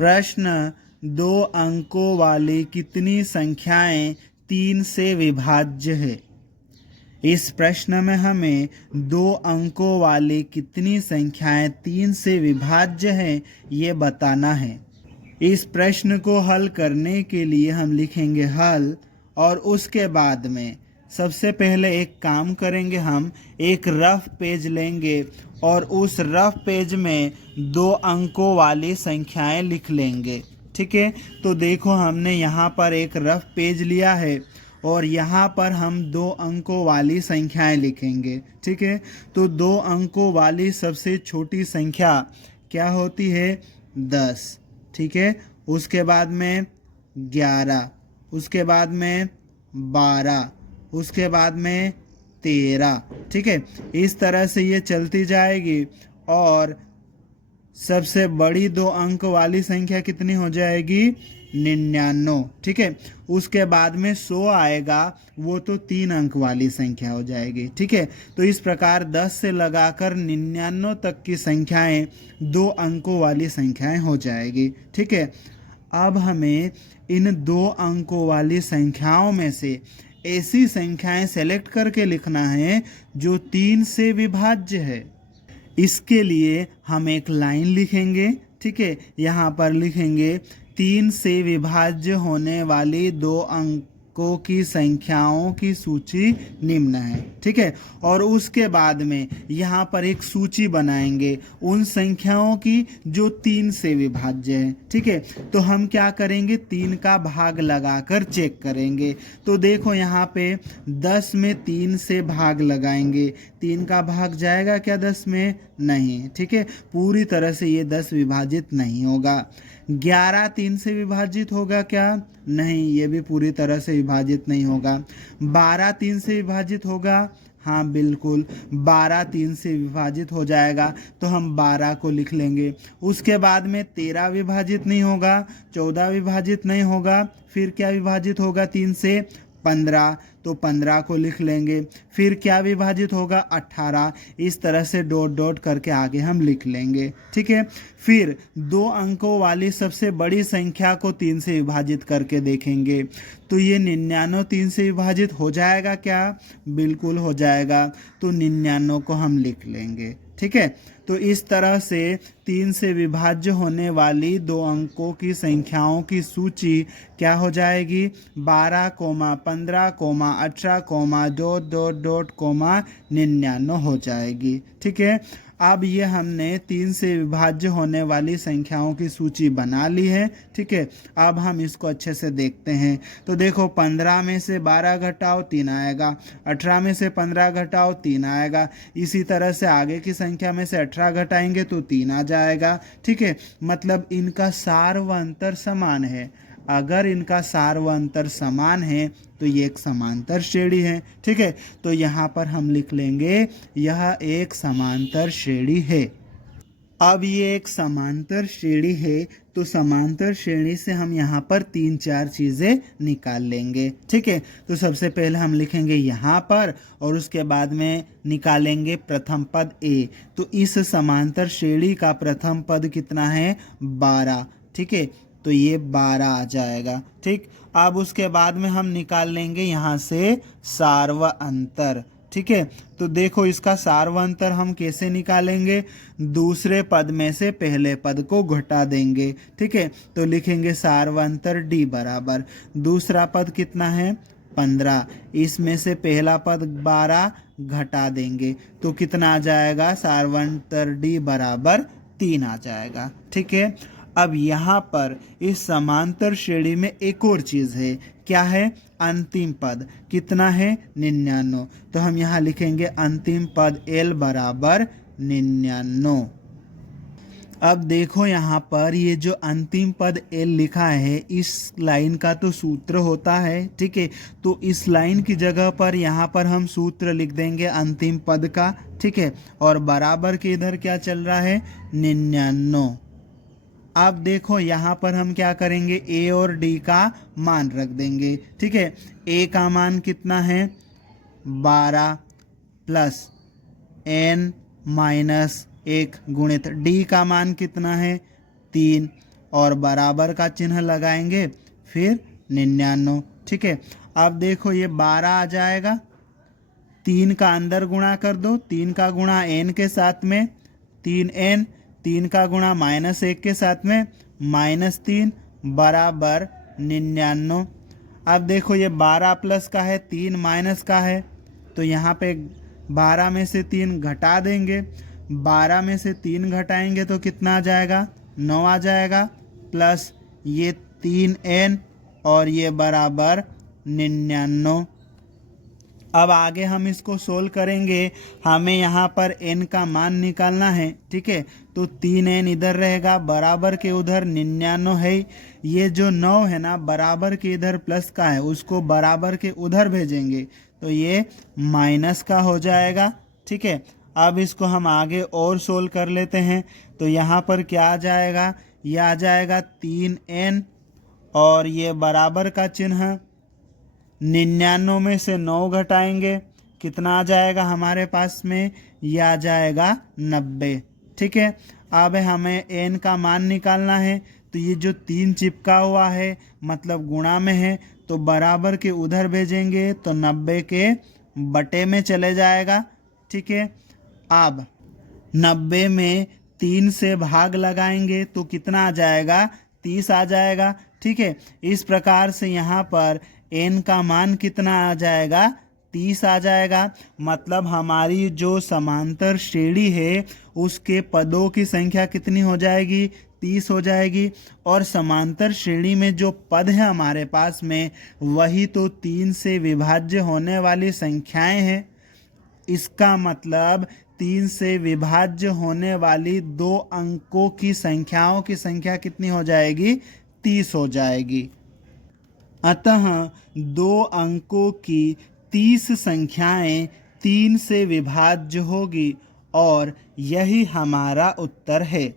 प्रश्न, 2 अंकों वाली कितनी संख्याएं 3 से विभाज्य है। इस प्रश्न में हमें 2 अंकों वाली कितनी संख्याएं 3 से विभाज्य है ये बताना है। इस प्रश्न को हल करने के लिए हम लिखेंगे हल, और उसके बाद में सबसे पहले एक काम करेंगे, हम एक रफ पेज लेंगे और उस रफ पेज में 2 अंकों वाली संख्याएं लिख लेंगे। ठीक है, तो देखो हमने यहाँ पर एक रफ पेज लिया है और यहाँ पर हम 2 अंकों वाली संख्याएं लिखेंगे। ठीक है, तो 2 अंकों वाली सबसे छोटी संख्या क्या होती है? 10। ठीक है, उसके बाद में 11, उसके बाद में 12, उसके बाद में 13। ठीक है, इस तरह से ये चलती जाएगी और सबसे बड़ी 2 अंक वाली संख्या कितनी हो जाएगी? 99। ठीक है, उसके बाद में 100 आएगा, वो तो 3 अंक वाली संख्या हो जाएगी। ठीक है, तो इस प्रकार 10 से लगाकर 99 तक की संख्याएं 2 अंकों वाली संख्याएं हो जाएगी। ठीक है, अब हमें इन 2 अंकों वाली संख्याओं में से ऐसी संख्याएं सेलेक्ट करके लिखना है जो 3 से विभाज्य है। इसके लिए हम एक लाइन लिखेंगे। ठीक है, यहाँ पर लिखेंगे 3 से विभाज्य होने वाली 2 अंकों की संख्याओं की सूची निम्न है। ठीक है, और उसके बाद में यहाँ पर एक सूची बनाएंगे उन संख्याओं की जो 3 से विभाज्य है। ठीक है, तो हम क्या करेंगे? 3 का भाग लगाकर चेक करेंगे। तो देखो यहाँ पे 10 में 3 से भाग लगाएंगे, 3 का भाग जाएगा क्या 10 में? नहीं। ठीक है, पूरी तरह से ये 10 विभाजित नहीं होगा। 11 3 से विभाजित होगा क्या? नहीं, ये भी पूरी तरह से विभाजित नहीं होगा। 12 3 से विभाजित होगा? हाँ बिल्कुल, 12 3 से विभाजित हो जाएगा, तो हम 12 को लिख लेंगे। उसके बाद में 13 विभाजित नहीं होगा, 14 विभाजित नहीं होगा, फिर क्या विभाजित होगा 3 से? 15, तो 15 को लिख लेंगे। फिर क्या विभाजित होगा? 18। इस तरह से डॉट डॉट करके आगे हम लिख लेंगे। ठीक है, फिर 2 अंकों वाली सबसे बड़ी संख्या को 3 से विभाजित करके देखेंगे, तो ये 99 3 से विभाजित हो जाएगा क्या? बिल्कुल हो जाएगा, तो 99 को हम लिख लेंगे। ठीक है, तो इस तरह से 3 से विभाज्य होने वाली 2 अंकों की संख्याओं की सूची क्या हो जाएगी? 12, 15, 18, डॉट डॉट डॉट 99 हो जाएगी। ठीक है, अब ये हमने 3 से विभाज्य होने वाली संख्याओं की सूची बना ली है। ठीक है, अब हम इसको अच्छे से देखते हैं। तो देखो 15 में से 12 घटाओ 3 आएगा, 18 में से 15 घटाओ 3 आएगा, इसी तरह से आगे की संख्या में से 18 घटाएंगे तो 3 आ जाएगा। ठीक है, मतलब इनका सार व अंतर समान है। अगर इनका सार व अंतर समान है तो ये एक समांतर श्रेणी है। ठीक है, तो यहाँ पर हम लिख लेंगे यह एक समांतर श्रेणी है। अब ये एक समांतर श्रेणी है, तो समांतर श्रेणी से हम यहाँ पर 3-4 चीज़ें निकाल लेंगे। ठीक है, तो सबसे पहले हम लिखेंगे यहाँ पर और उसके बाद में निकालेंगे प्रथम पद ए। तो इस समांतर श्रेणी का प्रथम पद कितना है? 12। ठीक है, तो ये 12 आ जाएगा। ठीक, अब उसके बाद में हम निकाल लेंगे यहाँ से सार व अंतर। ठीक है, तो देखो इसका सार व अंतर हम कैसे निकालेंगे? दूसरे पद में से पहले पद को घटा देंगे। ठीक है, तो लिखेंगे सार व अंतर डी बराबर दूसरा पद कितना है? 15, इसमें से पहला पद 12 घटा देंगे तो कितना आ जाएगा? सार व अंतर डी बराबर 3 आ जाएगा। ठीक है, अब यहाँ पर इस समांतर श्रेणी में एक और चीज़ है। क्या है? अंतिम पद कितना है? 99। तो हम यहाँ लिखेंगे अंतिम पद L बराबर 99। अब देखो यहाँ पर ये जो अंतिम पद L लिखा है, इस लाइन का तो सूत्र होता है। ठीक है, तो इस लाइन की जगह पर यहाँ पर हम सूत्र लिख देंगे अंतिम पद का। ठीक है, और बराबर के इधर क्या चल रहा है? 99। अब देखो यहाँ पर हम क्या करेंगे? ए और डी का मान रख देंगे। ठीक है, ए का मान कितना है? 12 प्लस n माइनस 1 गुणित डी का मान कितना है? 3 और बराबर का चिन्ह लगाएंगे, फिर 99। ठीक है, अब देखो ये 12 आ जाएगा, 3 का अंदर गुणा कर दो, 3 का गुणा n के साथ में 3n, 3 का गुणा -1 के साथ में -3 बराबर 99। अब देखो ये 12 प्लस का है, 3 माइनस का है, तो यहाँ पे 12 में से 3 घटा देंगे, 12 में से 3 घटाएंगे तो कितना आ जाएगा, 9 आ जाएगा, प्लस ये 3n और ये बराबर 99। अब आगे हम इसको सोल्व करेंगे, हमें यहाँ पर n का मान निकालना है। ठीक है, तो 3n इधर रहेगा, बराबर के उधर 99 है, ये जो 9 है ना बराबर के इधर प्लस का है, उसको बराबर के उधर भेजेंगे तो ये माइनस का हो जाएगा। ठीक है, अब इसको हम आगे और सोल्व कर लेते हैं, तो यहाँ पर क्या आ जाएगा, ये आ जाएगा 3n और ये बराबर का चिन्ह, 99 में से 9 घटाएंगे, कितना आ जाएगा हमारे पास में, यह आ जाएगा 90। ठीक है, अब हमें n का मान निकालना है, तो ये जो 3 चिपका हुआ है मतलब गुणा में है, तो बराबर के उधर भेजेंगे तो 90 के बटे में चले जाएगा। ठीक है, अब 90 में 3 से भाग लगाएंगे तो कितना आ जाएगा, 30 आ जाएगा। ठीक है, इस प्रकार से यहाँ पर n का मान कितना आ जाएगा, 30 आ जाएगा। मतलब हमारी जो समांतर श्रेणी है उसके पदों की संख्या कितनी हो जाएगी, 30 हो जाएगी। और समांतर श्रेणी में जो पद है हमारे पास में वही तो 3 से विभाज्य होने वाली संख्याएं हैं। इसका मतलब 3 से विभाज्य होने वाली 2 अंकों की संख्याओं की संख्या कितनी हो जाएगी, 30 हो जाएगी। अतः 2 अंकों की 30 संख्याएं 3 से विभाज्य होगी और यही हमारा उत्तर है।